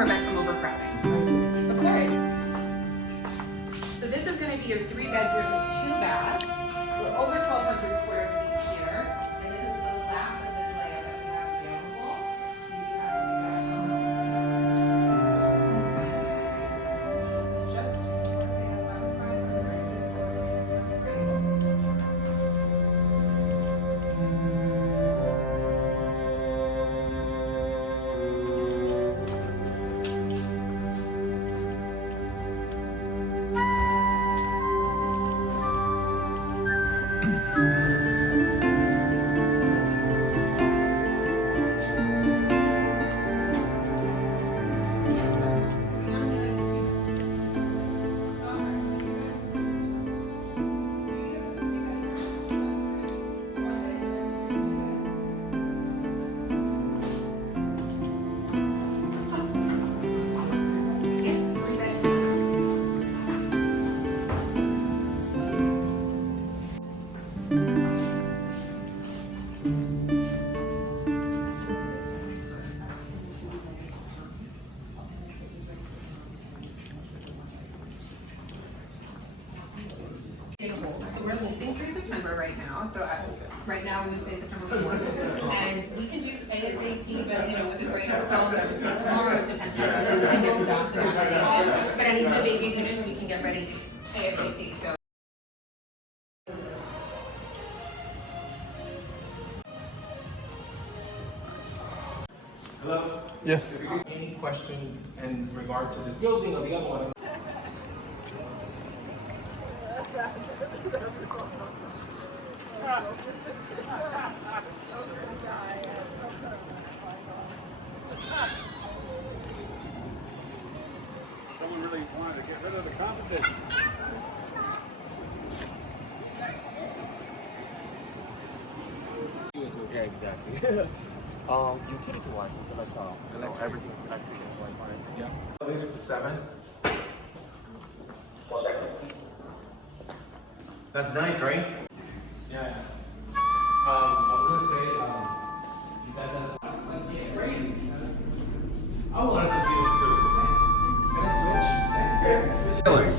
prevent from overcrowding. Of course. So this is going to be your 3-bedroom, 2-bath. We're over 1,200 square feet here, and this is the last of this layout that we have available. You do have just 3 right now, so right now we would say September 4th, and we can do ASAP, but with a greater salt, I would say tomorrow, it depends on when we can get the docs and application, but any of the vacant units we can get ready ASAP, so. Hello? Yes. Any question in regard to this building or the other one? Someone really wanted to get rid of the competition. Yeah, exactly. Utility-wise, it's like everything electric and Wi-Fi. Yeah. Elevator to 7. That's nice, right? Yeah. I was gonna say, you guys have that's crazy. I wanted to feel too. Can I switch?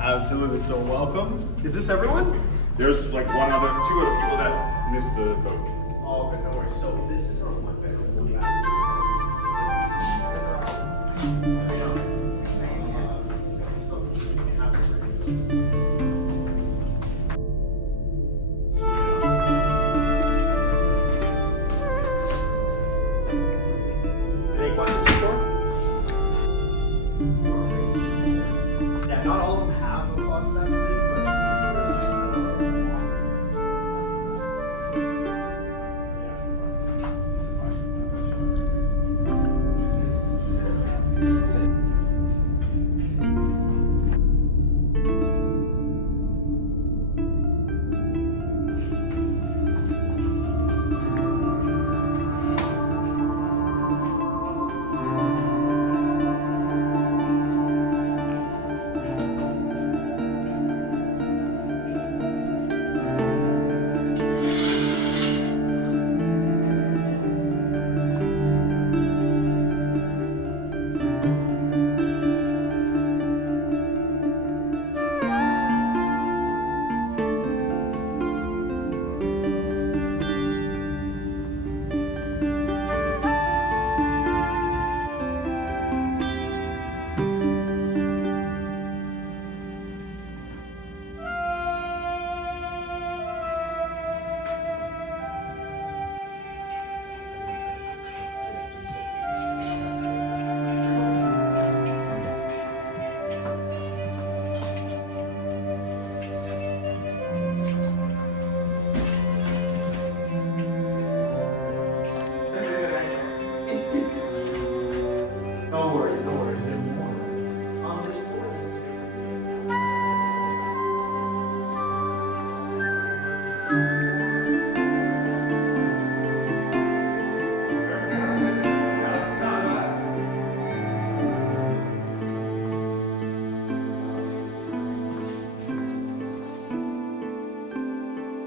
Absolutely, so welcome. Is this everyone? There's like two other people that missed the boat. Oh, okay, no worries. So this is our 1-bedroom, 1-bath.